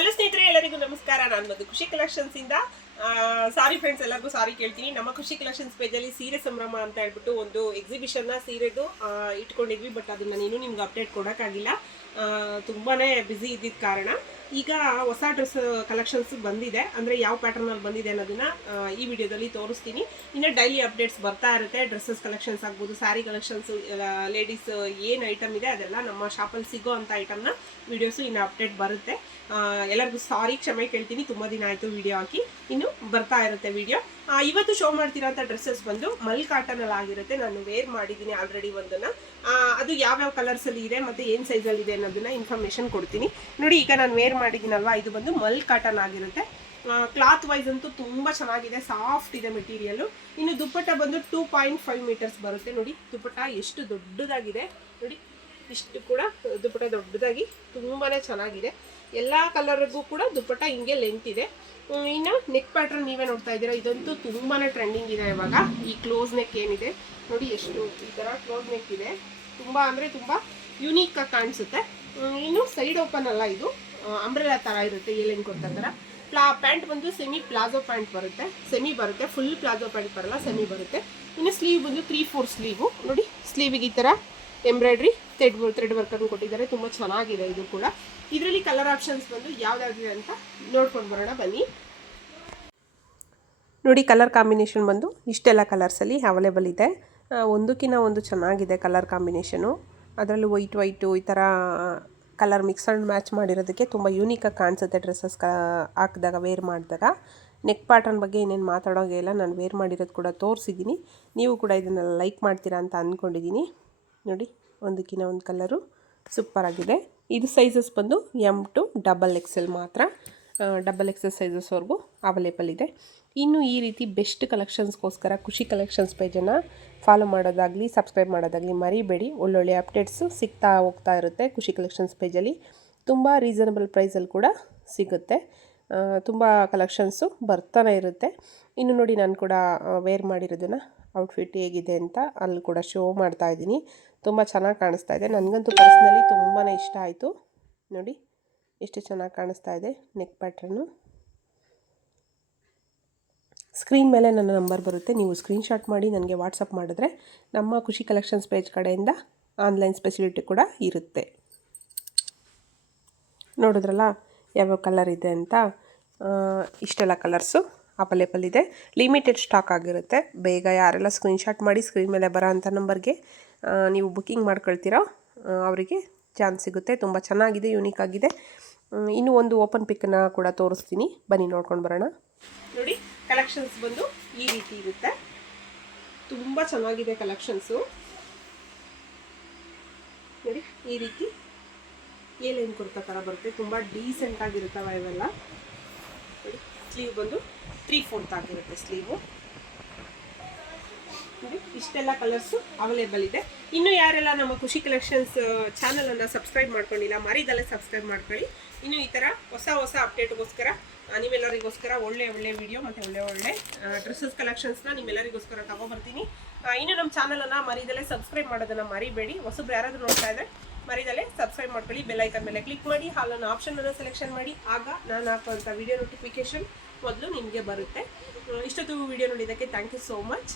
Hello ಸ್ನೇಹಿತರೆ, ಎಲ್ಲರಿಗೂ ನಮಸ್ಕಾರ. ನಾನು ಬಂದು ಖುಷಿ ಕಲೆಕ್ಷನ್ಸ್ ಇಂದ ಸಾರಿ ಫ್ರೆಂಡ್ಸ್, ಎಲ್ಲರಿಗೂ ಸಾರಿ ಕೇಳ್ತೀನಿ. ನಮ್ಮ ಖುಷಿ ಕಲೆಕ್ಷನ್ಸ್ ಪೇಜಲ್ಲಿ ಸೀರೆ ಸಂಭ್ರಮ ಅಂತ ಹೇಳ್ಬಿಟ್ಟು ಒಂದು ಎಕ್ಸಿಬಿಷನ್ನ ಸೀರೆದು ಇಟ್ಕೊಂಡಿದ್ವಿ. ಬಟ್ ಅದನ್ನ ನಾನು ಇನ್ನೂ ನಿಮ್ಗೆ ಅಪ್ಡೇಟ್ ಕೊಡೋಕ್ಕಾಗಿಲ್ಲ, ತುಂಬಾ ಬ್ಯುಸಿ ಇದ್ದಿದ್ದ ಕಾರಣ. ಈಗ ಹೊಸ ಡ್ರೆಸ್ ಕಲೆಕ್ಷನ್ಸ್ ಬಂದಿದೆ, ಅಂದರೆ ಯಾವ ಪ್ಯಾಟರ್ನಲ್ಲಿ ಬಂದಿದೆ ಅನ್ನೋದನ್ನ ಈ ವಿಡಿಯೋದಲ್ಲಿ ತೋರಿಸ್ತೀನಿ. ಇನ್ನು ಡೈಲಿ ಅಪ್ಡೇಟ್ಸ್ ಬರ್ತಾ ಇರುತ್ತೆ. ಡ್ರೆಸ್ಸಸ್ ಕಲೆಕ್ಷನ್ಸ್ ಆಗ್ಬೋದು, ಸ್ಯಾರಿ ಕಲೆಕ್ಷನ್ಸ್, ಲೇಡೀಸ್ ಏನು ಐಟಮ್ ಇದೆ ಅದೆಲ್ಲ ನಮ್ಮ ಶಾಪಲ್ಲಿ ಸಿಗೋ ಅಂಥ ಐಟಮ್ನ ವಿಡಿಯೋಸು ಇನ್ನು ಅಪ್ಡೇಟ್ ಬರುತ್ತೆ. ಎಲ್ಲರಿಗೂ ಸಾರಿ, ಕ್ಷಮೆ ಕೇಳ್ತೀನಿ, ತುಂಬ ದಿನ ಆಯಿತು ವಿಡಿಯೋ ಹಾಕಿ. ಇನ್ನು ಬರ್ತಾ ಇರುತ್ತೆ ವಿಡಿಯೋ. ಇವತ್ತು ಶೋ ಮಾಡ್ತಿರೋಂಥ ಡ್ರೆಸ್ಸಸ್ ಬಂದು ಮಲ್ ಕಾಟನಲ್ಲಿ ಆಗಿರುತ್ತೆ. ನಾನು ವೇರ್ ಮಾಡಿದ್ದೀನಿ ಆಲ್ರೆಡಿ ಒಂದನ್ನು. ಅದು ಯಾವ್ಯಾವ ಕಲರ್ಸಲ್ಲಿ ಇದೆ ಮತ್ತು ಏನು ಸೈಜಲ್ಲಿ ಇದೆ ಅನ್ನೋದನ್ನ ಇನ್ಫಾರ್ಮೇಷನ್ ಕೊಡ್ತೀನಿ. ನೋಡಿ, ಈಗ ನಾನು ವೇರ್ ಮಾಡಿದ್ದೀನಲ್ವಾ, ಇದು ಬಂದು ಮಲ್ ಕಾಟನ್ ಆಗಿರುತ್ತೆ. ಕ್ಲಾತ್ ವೈಸ್ ಅಂತೂ ತುಂಬ ಚೆನ್ನಾಗಿದೆ, ಸಾಫ್ಟ್ ಇದೆ ಮೆಟೀರಿಯಲು. ಇನ್ನು ದುಪ್ಪಟ್ಟ ಬಂದು 2.5 ಮೀಟರ್ಸ್ ಬರುತ್ತೆ. ನೋಡಿ ದುಪ್ಪಟ್ಟ ಎಷ್ಟು ದೊಡ್ಡದಾಗಿದೆ, ನೋಡಿ ಇಷ್ಟು ಕೂಡ ದುಪ್ಪಟ್ಟ ದೊಡ್ಡದಾಗಿ ತುಂಬಾ ಚೆನ್ನಾಗಿದೆ. ಎಲ್ಲ ಕಲರ್ಗೂ ಕೂಡ ದುಪ್ಪಟ್ಟ ಹಿಂಗೆ ಲೆಂತ್ ಇದೆ. ಇನ್ನು ನೆಕ್ ಪ್ಯಾಟ್ರನ್ ನೀವೇ ನೋಡ್ತಾ ಇದ್ದೀರಾ, ಇದಂತೂ ತುಂಬಾ ಟ್ರೆಂಡಿಂಗ್ ಇದೆ ಇವಾಗ. ಈ ಕ್ಲೋಸ್ ನೆಕ್ ಏನಿದೆ ನೋಡಿ, ಎಷ್ಟು ಈ ಥರ ಕ್ಲೋಸ್ ನೆಕ್ ಇದೆ, ತುಂಬ ಅಂದರೆ ತುಂಬ ಯುನೀಕಾಗಿ ಕಾಣಿಸುತ್ತೆ. ಇನ್ನು ಸೈಡ್ ಓಪನ್ ಅಲ್ಲ, ಇದು ಅಂಬ್ರೆಲಾ ಥರ ಇರುತ್ತೆ, ಏಲೇನು ಕೊಡ್ತಾ ಥರ. ಪ್ಯಾಂಟ್ ಬಂದು ಸೆಮಿ ಪ್ಲಾಜೋ ಪ್ಯಾಂಟ್ ಬರುತ್ತೆ, ಸೆಮಿ ಬರುತ್ತೆ, ಫುಲ್ ಪ್ಲಾಜೋ ಪ್ಯಾಂಟ್ ಬರಲ್ಲ, ಸೆಮಿ ಬರುತ್ತೆ. ಇನ್ನು ಸ್ಲೀವ್ ಬಂದು 3/4 ಸ್ಲೀವು. ನೋಡಿ ಸ್ಲೀವಿಗೆ ಈ ಥರ ಎಂಬ್ರಾಯ್ಡ್ರಿ ಥ್ರೆಡ್ ವರ್ಕನ್ನು ಕೊಟ್ಟಿದ್ದಾರೆ, ತುಂಬ ಚೆನ್ನಾಗಿದೆ ಇದು ಕೂಡ. ಇದರಲ್ಲಿ ಕಲರ್ ಆಪ್ಷನ್ಸ್ ಬಂದು ಯಾವ್ದಾವ್ದಿದೆ ಅಂತ ನೋಡ್ಕೊಂಡು ಬರೋಣ ಬನ್ನಿ. ನೋಡಿ, ಕಲರ್ ಕಾಂಬಿನೇಷನ್ ಬಂದು ಇಷ್ಟೆಲ್ಲ ಕಲರ್ಸಲ್ಲಿ ಅವೈಲೇಬಲ್ ಇದೆ. ಒಂದಕ್ಕಿಂತ ಒಂದು ಚೆನ್ನಾಗಿದೆ ಕಲರ್ ಕಾಂಬಿನೇಷನು. ಅದರಲ್ಲೂ ವೈಟು ಈ ಥರ ಕಲರ್ ಮಿಕ್ಸ್ ಆ್ಯಂಡ್ ಮ್ಯಾಚ್ ಮಾಡಿರೋದಕ್ಕೆ ತುಂಬ ಯೂನಿಕಾಗಿ ಕಾಣಿಸುತ್ತೆ ಡ್ರೆಸ್ಸಸ್ ಹಾಕಿದಾಗ, ವೇರ್ ಮಾಡಿದಾಗ. ನೆಕ್ ಪ್ಯಾಟರ್ನ್ ಬಗ್ಗೆ ಏನೇನು ಮಾತಾಡೋಂಗೆ ಇಲ್ಲ, ನಾನು ವೇರ್ ಮಾಡಿರೋದು ಕೂಡ ತೋರಿಸಿದ್ದೀನಿ. ನೀವು ಕೂಡ ಇದನ್ನೆಲ್ಲ ಲೈಕ್ ಮಾಡ್ತೀರಾ ಅಂತ ಅಂದ್ಕೊಂಡಿದ್ದೀನಿ. ನೋಡಿ, ಒಂದಕ್ಕಿಂತ ಒಂದು ಕಲರು ಸೂಪರಾಗಿದೆ. ಇದು ಸೈಜಸ್ ಬಂದು M to XXL ಮಾತ್ರ, XXL ಸೈಜಸ್ವರೆಗೂ ಅವೈಲೇಬಲ್ ಇದೆ. ಇನ್ನು ಈ ರೀತಿ ಬೆಸ್ಟ್ ಕಲೆಕ್ಷನ್ಸ್ಗೋಸ್ಕರ ಖುಷಿ ಕಲೆಕ್ಷನ್ಸ್ ಪೇಜನ್ನು ಫಾಲೋ ಮಾಡೋದಾಗಲಿ ಸಬ್ಸ್ಕ್ರೈಬ್ ಮಾಡೋದಾಗಲಿ ಮರಿಬೇಡಿ. ಒಳ್ಳೊಳ್ಳೆ ಅಪ್ಡೇಟ್ಸು ಸಿಗ್ತಾ ಹೋಗ್ತಾ ಇರುತ್ತೆ ಖುಷಿ ಕಲೆಕ್ಷನ್ಸ್ ಪೇಜಲ್ಲಿ. ತುಂಬ ರೀಸನಬಲ್ ಪ್ರೈಸಲ್ಲಿ ಕೂಡ ಸಿಗುತ್ತೆ, ತುಂಬ ಕಲೆಕ್ಷನ್ಸು ಬರ್ತಾನೆ ಇರುತ್ತೆ. ಇನ್ನು ನೋಡಿ, ನಾನು ಕೂಡ ವೇರ್ ಮಾಡಿರೋದನ್ನು ಔಟ್ಫಿಟ್ ಹೇಗಿದೆ ಅಂತ ಅಲ್ಲಿ ಕೂಡ ಶೋ ಮಾಡ್ತಾ ಇದ್ದೀನಿ. ತುಂಬ ಚೆನ್ನಾಗಿ ಕಾಣಿಸ್ತಾ ಇದೆ, ನನಗಂತೂ ಪರ್ಸ್ನಲಿ ತುಂಬಾ ಇಷ್ಟ ಆಯಿತು. ನೋಡಿ ಎಷ್ಟು ಚೆನ್ನಾಗಿ ಕಾಣಿಸ್ತಾ ಇದೆ ನೆಕ್ ಪ್ಯಾಟ್ರನ್ನು. ಸ್ಕ್ರೀನ್ ಮೇಲೆ ನನ್ನ ನಂಬರ್ ಬರುತ್ತೆ, ನೀವು ಸ್ಕ್ರೀನ್ಶಾಟ್ ಮಾಡಿ ನನಗೆ ವಾಟ್ಸಪ್ ಮಾಡಿದ್ರೆ ನಮ್ಮ ಖುಷಿ ಕಲೆಕ್ಷನ್ಸ್ ಪೇಜ್ ಕಡೆಯಿಂದ ಆನ್ಲೈನ್ ಫೆಸಿಲಿಟಿ ಕೂಡ ಇರುತ್ತೆ. ನೋಡಿದ್ರಲ್ಲ ಯಾವ್ಯಾವ ಕಲರ್ ಇದೆ ಅಂತ. ಇಷ್ಟೆಲ್ಲ ಕಲರ್ಸು ಅವೈಲೇಬಲ್ ಇದೆ, ಲಿಮಿಟೆಡ್ ಸ್ಟಾಕ್ ಆಗಿರುತ್ತೆ. ಬೇಗ ಯಾರೆಲ್ಲ ಸ್ಕ್ರೀನ್ಶಾಟ್ ಮಾಡಿ ಸ್ಕ್ರೀನ್ ಮೇಲೆ ಬರೋ ಅಂಥ ನಂಬರ್ಗೆ ನೀವು ಬುಕ್ಕಿಂಗ್ ಮಾಡ್ಕೊಳ್ತೀರೋ ಅವರಿಗೆ ಚಾನ್ಸ್ ಸಿಗುತ್ತೆ. ತುಂಬ ಚೆನ್ನಾಗಿದೆ, ಯೂನಿಕ್ ಆಗಿದೆ. ಇನ್ನೂ ಒಂದು ಓಪನ್ ಪಿಕ್ಕನ್ನು ಕೂಡ ತೋರಿಸ್ತೀನಿ, ಬನ್ನಿ ನೋಡ್ಕೊಂಡು ಬರೋಣ. ನೋಡಿ, ಕಲೆಕ್ಷನ್ಸ್ ಬಂದು ಈ ರೀತಿ ಇರುತ್ತೆ, ತುಂಬ ಚೆನ್ನಾಗಿದೆ ಕಲೆಕ್ಷನ್ಸು. ನೋಡಿ ಈ ರೀತಿ ಏಲೇನು ಕುರ್ತಾ ಥರ ಬರುತ್ತೆ, ತುಂಬ ಡೀಸೆಂಟಾಗಿರುತ್ತವೆ ಇವೆಲ್ಲ. ನೋಡಿ, ಸ್ಲೀವ್ ಬಂದು 3/4 ಆಗಿರುತ್ತೆ ಸ್ಲೀವು. ನೋಡಿ ಇಷ್ಟೆಲ್ಲ ಕಲರ್ಸು ಅವೈಲೇಬಲ್ ಇದೆ. ಇನ್ನು ಯಾರೆಲ್ಲ ನಮ್ಮ ಖುಷಿ ಕಲೆಕ್ಷನ್ಸ್ ಚಾನಲನ್ನು ಸಬ್ಸ್ಕ್ರೈಬ್ ಮಾಡ್ಕೊಂಡಿಲ್ಲ, ಮರಿದಲ್ಲೇ ಸಬ್ಸ್ಕ್ರೈಬ್ ಮಾಡ್ಕೊಳ್ಳಿ. ಇನ್ನು ಈ ಥರ ಹೊಸ ಅಪ್ಡೇಟ್ಗೋಸ್ಕರ ನಿಮ್ಮೆಲ್ಲರಿಗೋಸ್ಕರ ಒಳ್ಳೆ ವಿಡಿಯೋ ಮತ್ತು ಒಳ್ಳೆ ಡ್ರೆಸ್ಸಸ್ ಕಲೆಕ್ಷನ್ಸ್ನ ನಿಮ್ಮೆಲ್ಲರಿಗೋಸ್ಕರ ತಗೊಬರ್ತೀನಿ. ಇನ್ನು ನಮ್ಮ ಚಾನಲನ್ನು ಮರಿದಲ್ಲೇ ಸಬ್ಸ್ಕ್ರೈಬ್ ಮಾಡೋದನ್ನು ಮರಿಬೇಡಿ. ಹೊಸಬ್ರು ಯಾರಾದರೂ ನೋಡ್ತಾ ಇದ್ದರೆ ಮರಿದಲ್ಲೇ ಸಬ್ಸ್ಕ್ರೈಬ್ ಮಾಡ್ಕೊಳ್ಳಿ. ಬೆಲ್ ಐಕನ್ ಮೇಲೆ ಕ್ಲಿಕ್ ಮಾಡಿ, ಹಾಲನ್ನು ಆಪ್ಷನನ್ನು ಸೆಲೆಕ್ಷನ್ ಮಾಡಿ, ಆಗ ನಾನು ಹಾಕುವಂಥ ವಿಡಿಯೋ ನೋಟಿಫಿಕೇಷನ್ ಮೊದಲು ನಿಮಗೆ ಬರುತ್ತೆ. ಇಷ್ಟೊತ್ತು ವಿಡಿಯೋ ನೋಡಿದ್ದಕ್ಕೆ ಥ್ಯಾಂಕ್ ಯು ಸೋ ಮಚ್.